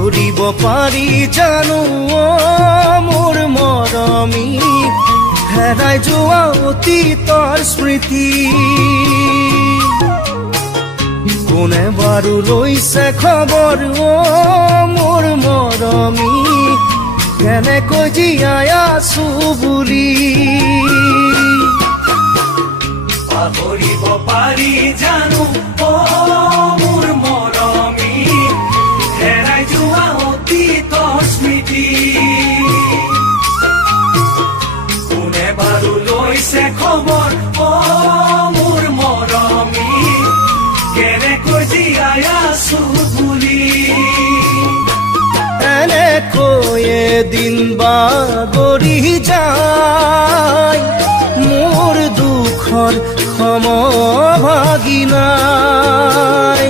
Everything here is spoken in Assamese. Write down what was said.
পাহৰিব পাৰি জানো মোৰ মৰমী হেৰাই যোৱা অতীতৰ স্মৃতি কোনে বাৰু লৈছে খবৰ মোৰ মৰমী কেনেকৈ জীয়াই আছো বুলি পাহৰিব পাৰি জানো মোৰ মৰমী হেৰাই যোৱা অতীতৰ স্মৃতি কোনে বাৰু লৈছে খবৰ মোৰ মৰমী কেনেকৈ জীয়াই আছো বুলি এনেকৈ এদিন বাগৰি যায় মোৰ দুখৰ সমভাগী নাই